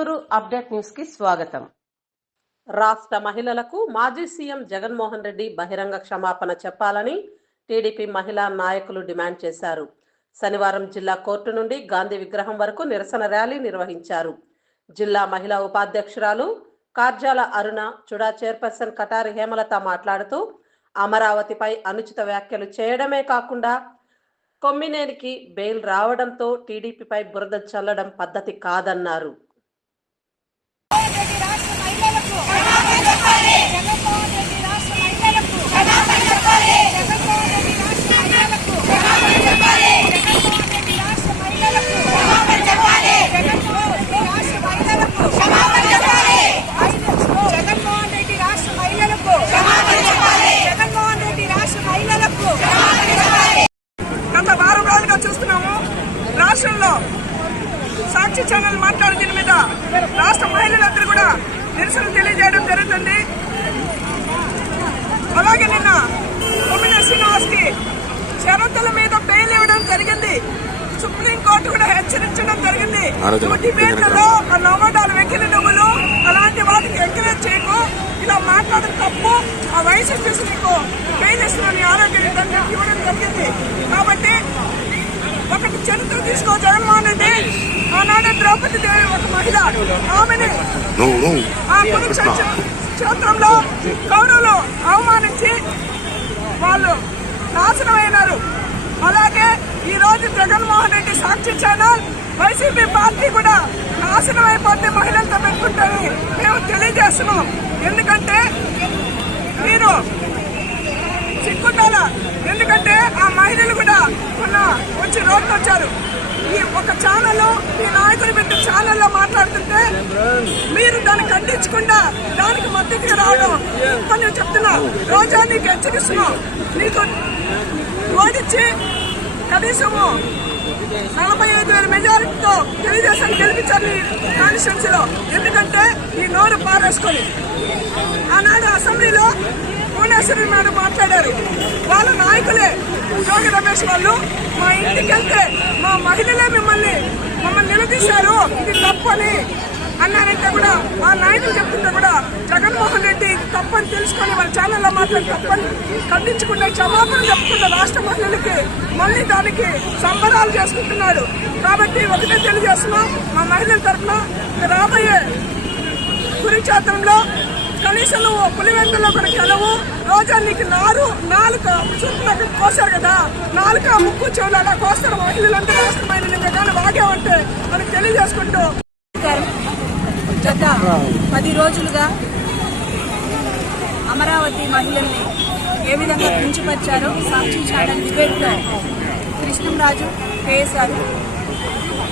Chittoor update న్యూస్కి స్వాగతం. రాష్ట్ర మహిళలకు మాజీ సీఎం జగన్మోహన్ రెడ్డి బహిరంగ క్షమాపణ చెప్పాలని టీడీపీ మహిళా నాయకులు డిమాండ్ చేశారు. శనివారం జిల్లా కోర్టు నుండి గాంధీ విగ్రహం వరకు నిరసన ర్యాలీ నిర్వహించారు. జిల్లా మహిళా ఉపాధ్యక్షురాలు కార్జాల అరుణ చుడా చైర్పర్సన్ కటారి హేమలత మాట్లాడుతూ అమరావతిపై అనుచిత వ్యాఖ్యలు చేయడమే కాకుండా కొమ్మినేనికి బెయిల్ రావడంతో టీడీపీపై బురద చల్లడం పద్ధతి కాదన్నారు రెడ్డి రాష్ట్ర మహిళలకు జగన్మోహన్ రెడ్డి రాష్ట్ర మహిళలకు జగన్మోహన్ రెడ్డి రాష్ట్ర మహిళలకు జగన్మోహన్ రెడ్డి రాష్ట్ర మహిళలకు జగన్మోహన్ రెడ్డి రాష్ట్ర మహిళలకు జగన్మోహన్ రెడ్డి రాష్ట్ర మహిళలకు జగన్మోహన్ రెడ్డి రాష్ట్ర మహిళలకు గత వారం రోజులుగా చూస్తున్నాము రాష్ట్రంలో సాక్షి ఛానల్ మాట్లాడే దీని మీద రాష్ట్ర మహిళలందరూ కూడా నిరసన తెలియజేయడం జరుగుతుంది. అలాగే నిన్న కొమ్మిన శ్రీనివాస్కి షరతుల మీద బెయిల్ ఇవ్వడం జరిగింది. సుప్రీంకోర్టు కూడా హెచ్చరించడం జరిగింది. డిబేట్లలో ఆ నవ్వడాలు వెక్కిన నువ్వులు అలాంటి వాటికి ఎంకరేజ్ చేయకు. ఇలా మాట్లాడడం తప్పు ఆ వయసు చూసి నీకు బెయిల్ ఇస్తున్న నీ ఆరోగ్య ఇవ్వడం జరిగింది. చరిత్ర తీసుకో జగన్మోహన్ రెడ్డి. ఆనాడు ద్రౌపది దేవి ఒక మహిళ. ఆమెని ఆ క్షేత్రంలో కౌరవులు అవమానించి వాళ్ళు నాశనమైనారు. అలాగే ఈ రోజు జగన్మోహన్ రెడ్డి సాక్షి ఛానల్ వైసీపీ పార్టీ కూడా నాశనం అయిపోతే మహిళలతో పెట్టుకుంటారని మేము తెలియజేస్తున్నాం. ఎందుకంటే మీరు సిగ్గుండాలా? ఎందుకంటే ఆ మహిళలు కూడా మొన్న వచ్చి రోడ్డు వచ్చారు. ఈ ఒక ఛానల్ మీ నాయకుడు పెద్ద ఛానల్లో మాట్లాడుతుంటే మీరు దాన్ని ఖండించకుండా దానికి మద్దతుగా రావడం నేను చెప్తున్నా. రోజా నీకు హెచ్చరిస్తున్నావు నీకు ఓడించి కనీసము నలభై ఐదు వేల మెజారిటీతో తెలుగుదేశం గెలిపించాలి కాన్స్టిట్యున్సీలో. ఎందుకంటే ఈ నోరు పారేసుకొని ఆనాడు అసెంబ్లీలో భువనేశ్వరి మేడం మాట్లాడారు. వాళ్ళ నాయకులే జోగి రమేష్ వాళ్ళు మా ఇంటికి వెళ్తే మా మహిళలే మిమ్మల్ని మమ్మల్ని నిలదీశారు. ఇది తప్పని అన్నారంటే కూడా ఆ నాయకులు చెప్తుంటే కూడా జగన్మోహన్ రెడ్డి ఇది తప్పని తెలుసుకొని వాళ్ళ ఛానల్లో మాత్రం తప్పని ఖండించకుండా క్షమాపణ చెప్పుకున్న రాష్ట్ర మహిళలకి మళ్ళీ దానికి సంబరాలు చేసుకుంటున్నాడు. కాబట్టి ఒకటే తెలియజేస్తున్నాం మా మహిళల తరఫున రాబోయే కురుక్షేత్రంలో కనీసం నువ్వు పులివెందులో కూడా గెలవు రోజా నీకు నారు నాలుక చుట్టూ కోసారు కదా. నాలుక ముక్కు చెవులాగా కోస్తారు. మహిళలంతా రాష్ట్రమైన నిన్న ఇంకా కానీ మనకు తెలియజేసుకుంటూ. గత పది రోజులుగా అమరావతి మహిళల్ని ఏ విధంగా కించపరిచారో సాక్షి ఛానల్ డిబేట్లో కృష్ణంరాజు కేఎస్ఆర్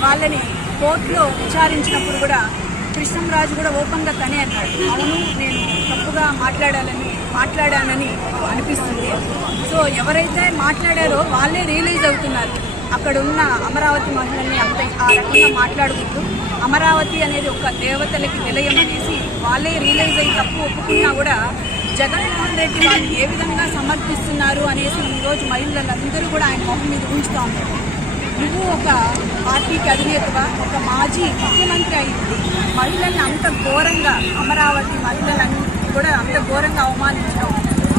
వాళ్ళని కోర్టులో విచారించినప్పుడు కూడా కృష్ణంరాజు కూడా ఓపెన్గా తనే అన్నాడు అవును ఎక్కువగా మాట్లాడాలని మాట్లాడానని అనిపిస్తుంది. సో ఎవరైతే మాట్లాడారో వాళ్ళే రియలైజ్ అవుతున్నారు. అక్కడ ఉన్న అమరావతి మహిళల్ని అంత ఆ రకంగా మాట్లాడుకుంటూ అమరావతి అనేది ఒక దేవతలకి నిలయం అనేసి వాళ్ళే రియలైజ్ అయ్యి తప్పు ఒప్పుకున్నా కూడా జగన్మోహన్ రెడ్డి వాళ్ళు ఏ విధంగా సమర్పిస్తున్నారు అనేసి ఈరోజు మహిళలందరూ కూడా ఆయన మొహం మీద ఉంచుతా ఉన్నారు నువ్వు ఒక పార్టీకి అధినేతగా ఒక మాజీ ముఖ్యమంత్రి అయింది మహిళల్ని అంత ఘోరంగా అమరావతి మహిళలన్నీ కూడా అంత ఘోరంగా అవమానించడం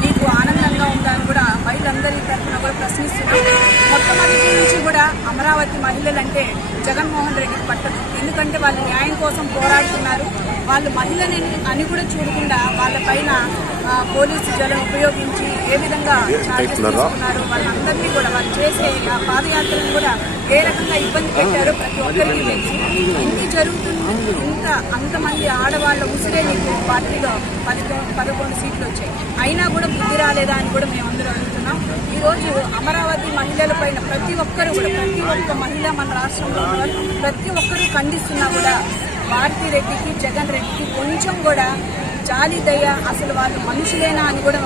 నీకు ఆనందంగా ఉందని కూడా మహిళలందరి తరఫున కూడా ప్రశ్నిస్తున్నాం. మొట్టమొదటి నుంచి కూడా అమరావతి మహిళలంటే జగన్మోహన్ రెడ్డికి పట్టదు. ఎందుకంటే వాళ్ళు న్యాయం కోసం పోరాడుతున్నారు. వాళ్ళు మహిళని అని కూడా చూడకుండా వాళ్ళ పైన ఆ, పోలీసు జలం ఉపయోగించి ఏ విధంగా చార్జెస్ తీసుకున్నారు వాళ్ళందరినీ కూడా వాళ్ళు చేసే ఆ పాదయాత్రను కూడా ఏ రకంగా ఇబ్బంది పెట్టారో ప్రతి ఒక్కరికి తెలుసు. ఇన్ని జరుగుతుంది ఇంత అంతమంది ఆడవాళ్ళ ఉసిరే నీకు పార్టీలో పదకొ పదకొండు సీట్లు వచ్చాయి. అయినా కూడా బుద్ధి రాలేదా అని కూడా మేము అందరూ అడుగుతున్నాం. ఈరోజు అమరావతి మహిళల పైన ప్రతి ఒక్కరు కూడా ప్రతి ఒక్క మహిళ మన రాష్ట్రంలో ప్రతి ఒక్కరూ ఖండిస్తున్నా కూడా భారతీ రెడ్డికి జగన్ రెడ్డికి కొంచెం కూడా జాలి దయ అసలు వాళ్ళు మనుషులేనా అని కూడా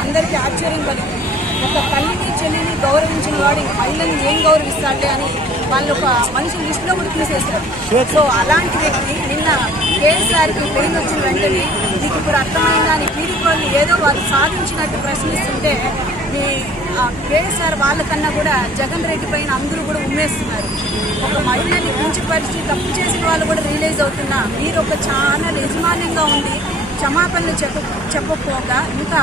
అందరికీ ఆశ్చర్యం కలుగుతుంది ఒక తల్లిని చెల్లిని గౌరవించిన వాడు ఇంక మహిళని ఏం గౌరవిస్తాడే అని వాళ్ళు ఒక మనిషి లిస్టులో కూడా తీసేశారు. సో అలాంటి వ్యక్తి నిన్న కేసీఆర్కి పోయింది వచ్చిన వెంటనే మీకు ఇప్పుడు అర్థమైందా అని టీడీపీ వాళ్ళు ఏదో వాళ్ళు సాధించినట్టు ప్రశ్నిస్తుంటే మీ కేఎస్ఆర్ కేసీఆర్ వాళ్ళకన్నా కూడా జగన్ రెడ్డి పైన అందరూ కూడా ఉమ్మేస్తున్నారు. ఒక మహిళని కించపరిచి తప్పు చేసిన వాళ్ళు కూడా రియలైజ్ అవుతున్నా. మీరు ఒక ఛానల్ యజమాన్యంగా ఉండి క్షమాపణలు చెప్ప చెప్పకపోగా ఇంకా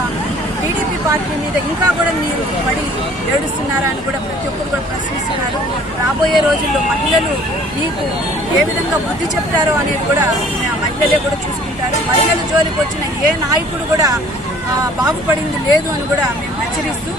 టీడీపీ పార్టీ మీద ఇంకా కూడా మీరు పడి ఏడుస్తున్నారా అని కూడా ప్రతి ఒక్కరు కూడా ప్రశ్నిస్తున్నారు. రాబోయే రోజుల్లో మహిళలు మీకు ఏ విధంగా బుద్ధి చెప్తారో అనేది కూడా మహిళలే కూడా చూసుకుంటారు. మహిళల జోలికి వచ్చిన ఏ నాయకుడు కూడా బాగుపడింది లేదు అని కూడా మేము హెచ్చరిస్తూ